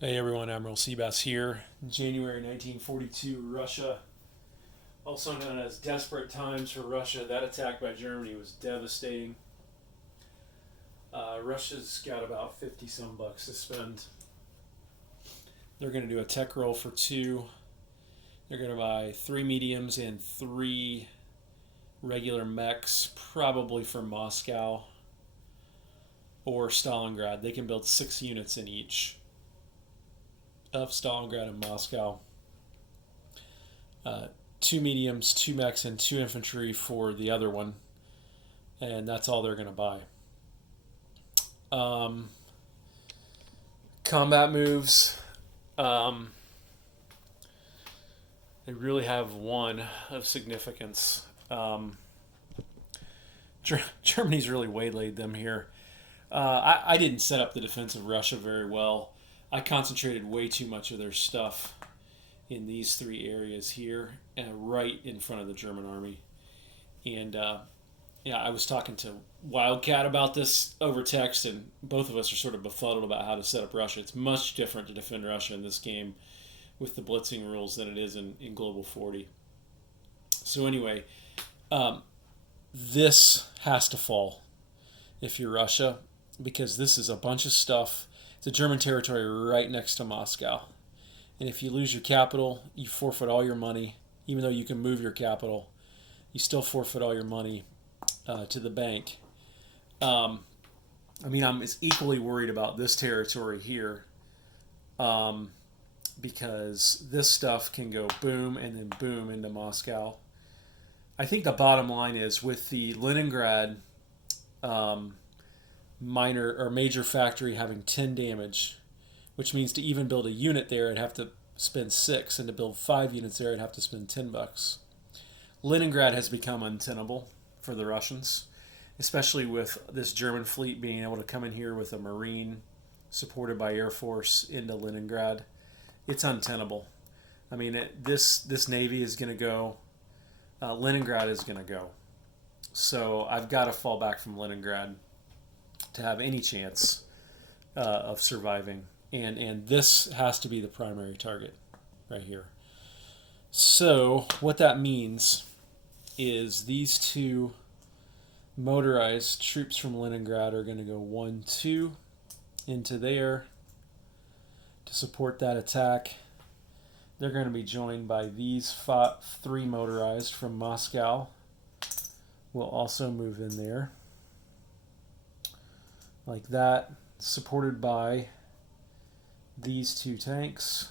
Hey everyone, Admiral Seabass here. January 1942, Russia, also known as desperate times for Russia. That attack by Germany was devastating. Russia's got about 50 some bucks to spend. They're going to do a tech roll for two. They're going to buy three mediums and three regular mechs, probably from Moscow or Stalingrad. They can build 6 units in each of Stalingrad and Moscow. Uh, Two mediums, two mechs, and two infantry for the other one, and that's all they're going to buy. Um, Combat moves. Um, they really have one of significance. Germany's really waylaid them here. I didn't set up the defense of Russia very well. I concentrated way too much of their stuff in these three areas here, and right in front of the German army. And yeah, I was talking to Wildcat about this over text, and both of us are sort of befuddled about how to set up Russia. It's much different to defend Russia in this game with the blitzing rules than it is in Global 40. So anyway, um, this has to fall if you're Russia, because this is a bunch of stuff. It's a German territory right next to Moscow. And if you lose your capital, you forfeit all your money. Even though you can move your capital, you still forfeit all your money to the bank. Um, I'm as equally worried about this territory here, um, because this stuff can go boom and then boom into Moscow. I think the bottom line is with the Leningrad um, minor or major factory having 10 damage, which means to even build a unit there, I'd have to spend 6, and to build 5 units there, I'd have to spend 10 bucks. Leningrad has become untenable for the Russians, especially with this German fleet being able to come in here with a marine supported by Air Force into Leningrad. It's untenable. This navy is going to go. Leningrad is going to go. So I've got to fall back from Leningrad to have any chance of surviving. And this has to be the primary target right here. So what that means is these two motorized troops from Leningrad are going to go 1, 2 into there to support that attack. They're going to be joined by these 3 motorized from Moscow. We'll also move in there like that, supported by these 2 tanks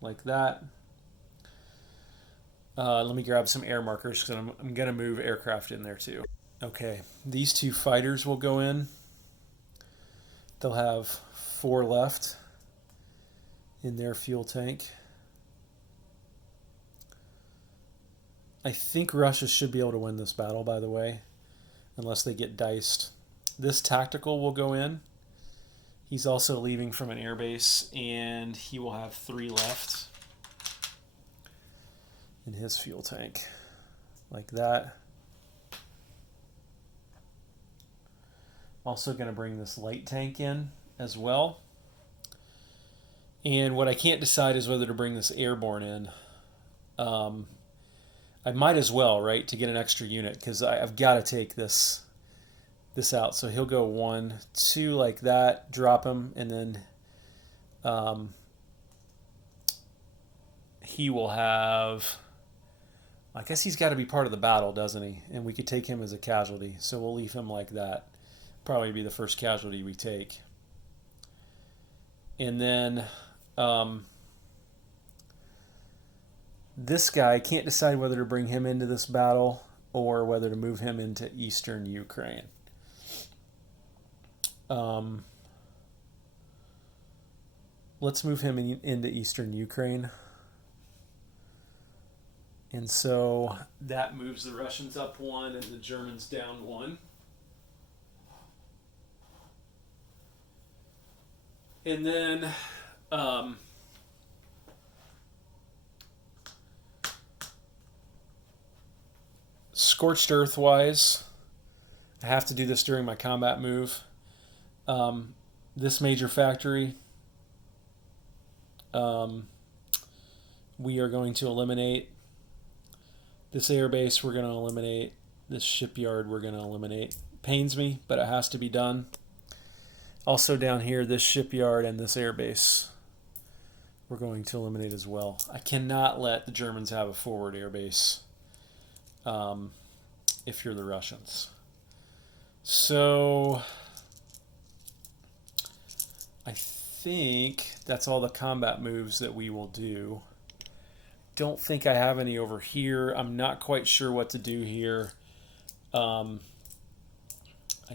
like that. Let me grab some air markers because I'm going to move aircraft in there too. Okay, these 2 fighters will go in. They'll have 4 left in their fuel tank. I think Russia should be able to win this battle, by the way, unless they get diced. This tactical will go in. He's also leaving from an airbase, and he will have 3 left in his fuel tank, like that. Also going to bring this light tank in as well. And what I can't decide is whether to bring this airborne in. I might as well, right, to get an extra unit, because I've got to take this out. So he'll go 1, 2 like that, drop him, and then he will have. I guess he's got to be part of the battle, doesn't he? And we could take him as a casualty, so we'll leave him like that. Probably be the first casualty we take. And then this guy, can't decide whether to bring him into this battle or whether to move him into eastern Ukraine. Let's move him into eastern Ukraine. And so that moves the Russians up 1 and the Germans down 1. And then scorched earth wise, I have to do this during my combat move. This major factory um, we are going to eliminate this airbase. We're going to eliminate this shipyard. We're going to eliminate. Pains me, but it has to be done. Also down here, this shipyard and this airbase we're going to eliminate as well. I cannot let the Germans have a forward airbase if you're the Russians. So I think that's all the combat moves that we will do. Don't think I have any over here. I'm not quite sure what to do here. I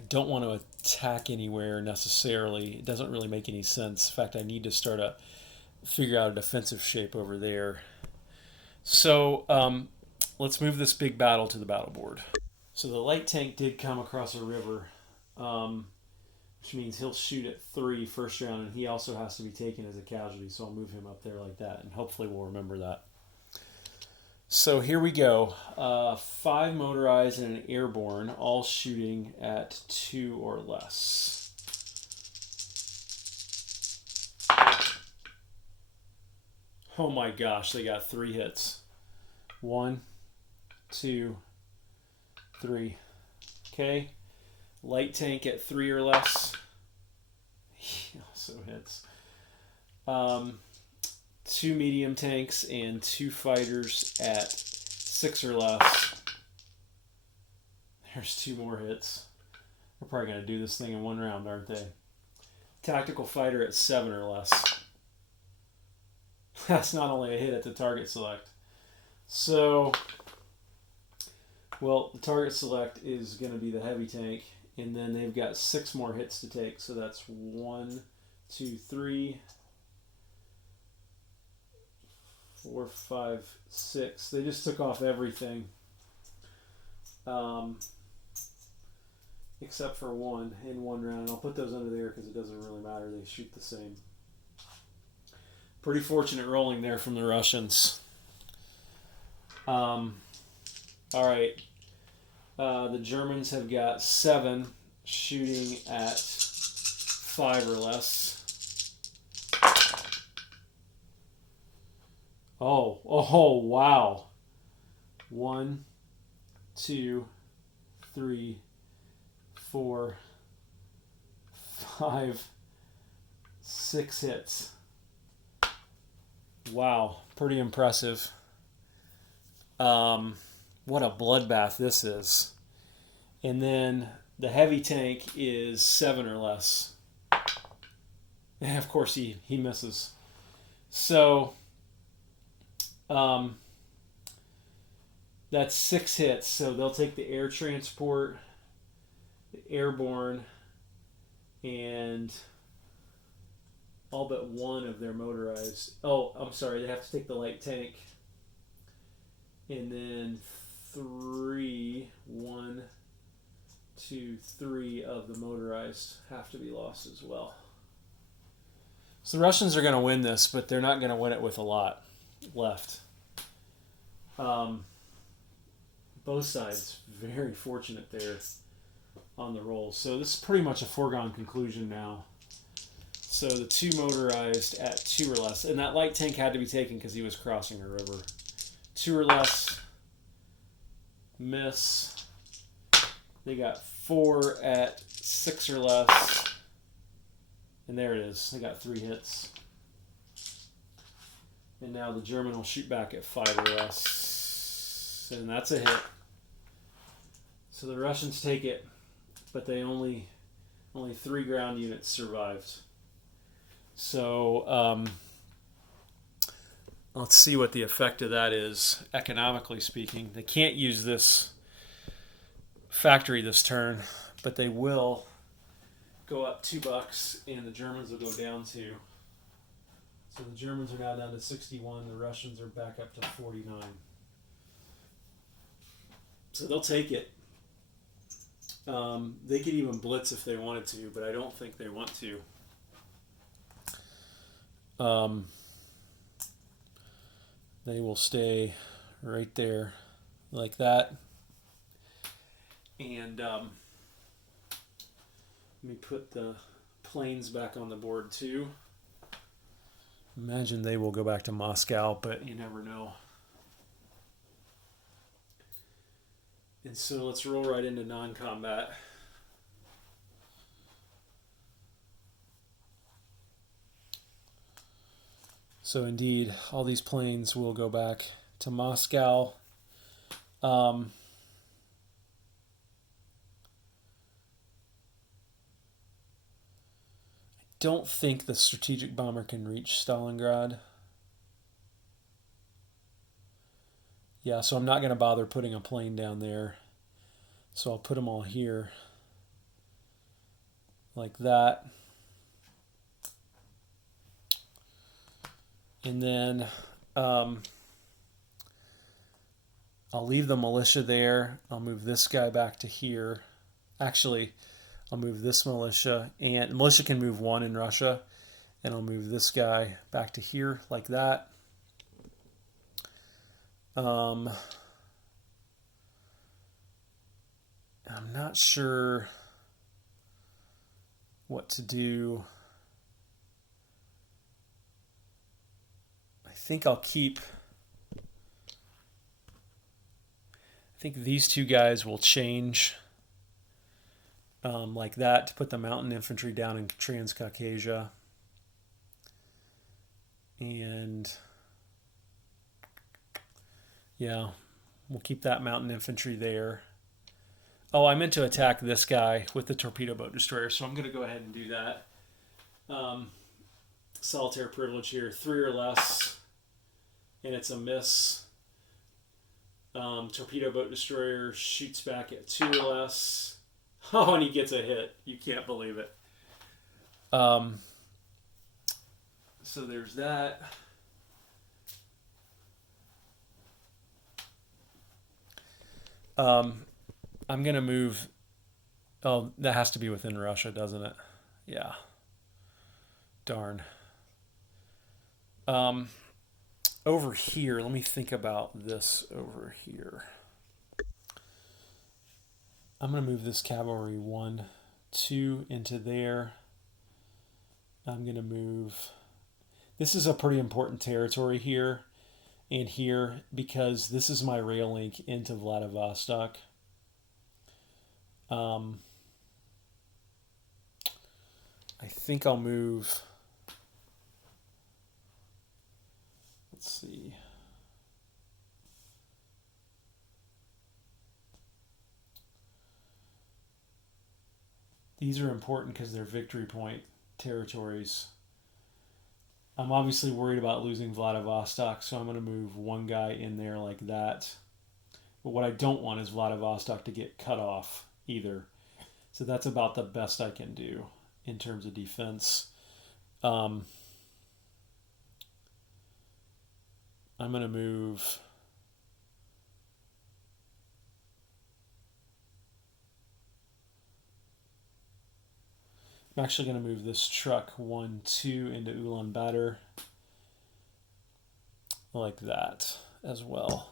don't want to attack anywhere necessarily. It doesn't really make any sense. In fact, I need to figure out a defensive shape over there. So let's move this big battle to the battle board. So the light tank did come across a river, which means he'll shoot at 3 first round, and he also has to be taken as a casualty, so I'll move him up there like that, and hopefully we'll remember that. So here we go. 5 motorized and an airborne, all shooting at 2 or less. Oh my gosh, they got 3 hits. 1, 2, 3. Okay. Light tank at 3 or less. He also hits. 2 medium tanks and 2 fighters at 6 or less. There's 2 more hits. We're probably going to do this thing in 1 round, aren't they? Tactical fighter at 7 or less. That's not only a hit at the target select. So, well, the target select is going to be the heavy tank, and then they've got 6 more hits to take. So that's 1, 2, 3, 4, 5, 6. They just took off everything, except for 1 in 1 round. I'll put those under there because it doesn't really matter. They shoot the same. Pretty fortunate rolling there from the Russians. All right. The Germans have got 7 shooting at 5 or less. Oh, wow. 1, 2, 3, 4, 5, 6 hits. Wow, pretty impressive. What a bloodbath this is. And then the heavy tank is 7 or less. And of course he misses. So that's 6 hits. So they'll take the air transport, the airborne, and all but 1 of their motorized. Oh, I'm sorry, they have to take the light tank. And then 1, 2, 3 of the motorized have to be lost as well. So the Russians are going to win this, but they're not going to win it with a lot left. Both sides very fortunate there on the roll. So this is pretty much a foregone conclusion now. So the 2 motorized at 2 or less, and that light tank had to be taken because he was crossing a river. 2 or less, miss. They got 4 at 6 or less, and there it is. They got 3 hits. And now the German will shoot back at 5 or less, and that's a hit. So the Russians take it, but they only 3 ground units survived. So let's see what the effect of that is, economically speaking. They can't use this factory this turn, but they will go up $2, and the Germans will go down 2. So the Germans are now down to 61. The Russians are back up to 49. So they'll take it. They could even blitz if they wanted to, but I don't think they want to. They will stay right there like that. And let me put the planes back on the board too. Imagine they will go back to Moscow, but you never know. And so let's roll right into non-combat. So indeed, all these planes will go back to Moscow. Don't think the strategic bomber can reach Stalingrad. Yeah, so I'm not going to bother putting a plane down there. So I'll put them all here. Like that. And then I'll leave the militia there. I'll move this guy back to here. Actually, I'll move this militia. And militia can move one in Russia. And I'll move this guy back to here like that. I'm not sure what to do. I think I'll keep... I think these two guys will change like that to put the mountain infantry down in Transcaucasia. And yeah, we'll keep that mountain infantry there. Oh, I meant to attack this guy with the torpedo boat destroyer, so I'm going to go ahead and do that. Solitaire privilege here, 3 or less, and it's a miss. Torpedo boat destroyer shoots back at 2 or less. Oh, and he gets a hit. You can't believe it. So there's that. I'm going to move... Oh, that has to be within Russia, doesn't it? Yeah. Darn. Over here, let me think about this over here. I'm going to move this cavalry 1, 2 into there. I'm going to move... This is a pretty important territory here and here because this is my rail link into Vladivostok. I think I'll move... Let's see. These are important because they're victory point territories. I'm obviously worried about losing Vladivostok, so I'm going to move one guy in there like that. But what I don't want is Vladivostok to get cut off either. So that's about the best I can do in terms of defense. I'm going to move... I'm actually going to move this truck 1, 2 into Ulaanbaatar like that as well.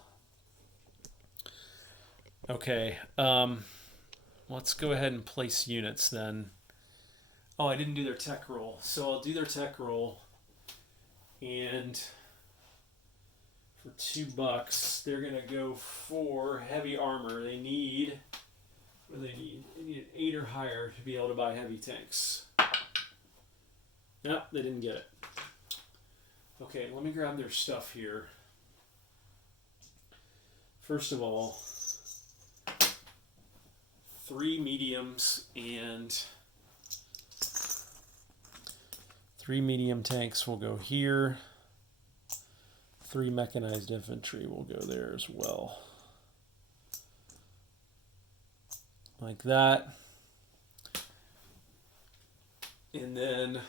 Okay, let's go ahead and place units then. Oh, I didn't do their tech roll, so I'll do their tech roll, and for $2, they're going to go for heavy armor. They need... What do they need? They need an 8 or higher to be able to buy heavy tanks. Nope, they didn't get it. Okay, let me grab their stuff here. First of all, 3 mediums and 3 medium tanks will go here. 3 mechanized infantry will go there as well. Like that. And then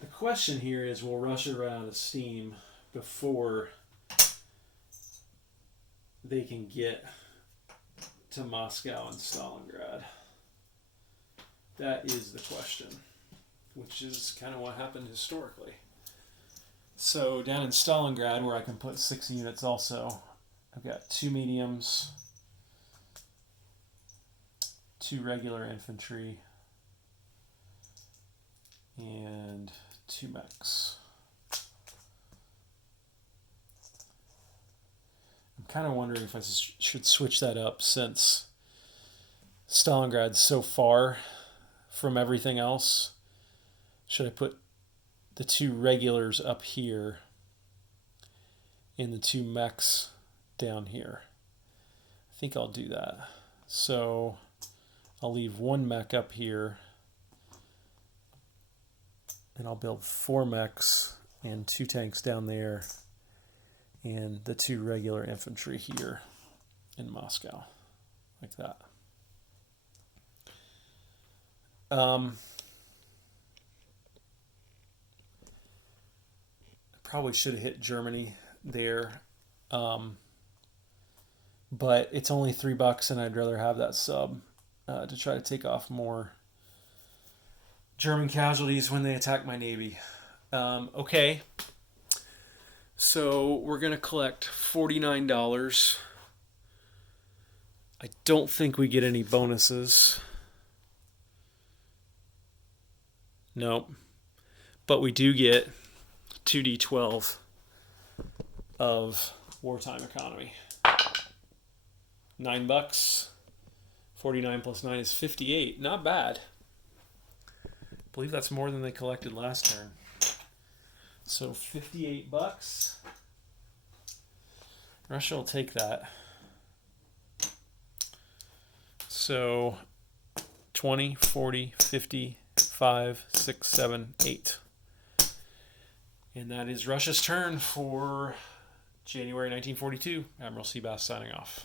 the question here is, will Russia run out of steam before they can get to Moscow and Stalingrad? That is the question, which is kind of what happened historically. So down in Stalingrad, where I can put 6 units also, I've got 2 mediums, 2 regular infantry, and 2 mechs. I'm kind of wondering if I should switch that up since Stalingrad's so far from everything else. Should I put the 2 regulars up here and the 2 mechs down here? I think I'll do that. So I'll leave 1 mech up here, and I'll build 4 mechs and 2 tanks down there, and the 2 regular infantry here in Moscow, like that. Probably should have hit Germany there, but it's only $3 and I'd rather have that sub to try to take off more German casualties when they attack my navy. Okay, so we're gonna collect $49. I don't think we get any bonuses. Nope, but we do get 2d12 of wartime economy. $9. 49 plus 9 is 58. Not bad. I believe that's more than they collected last turn. So $58. Russia will take that. So 20, 40, 50, 5, 6, 7, 8. And that is Russia's turn for January 1942. Admiral Seabass signing off.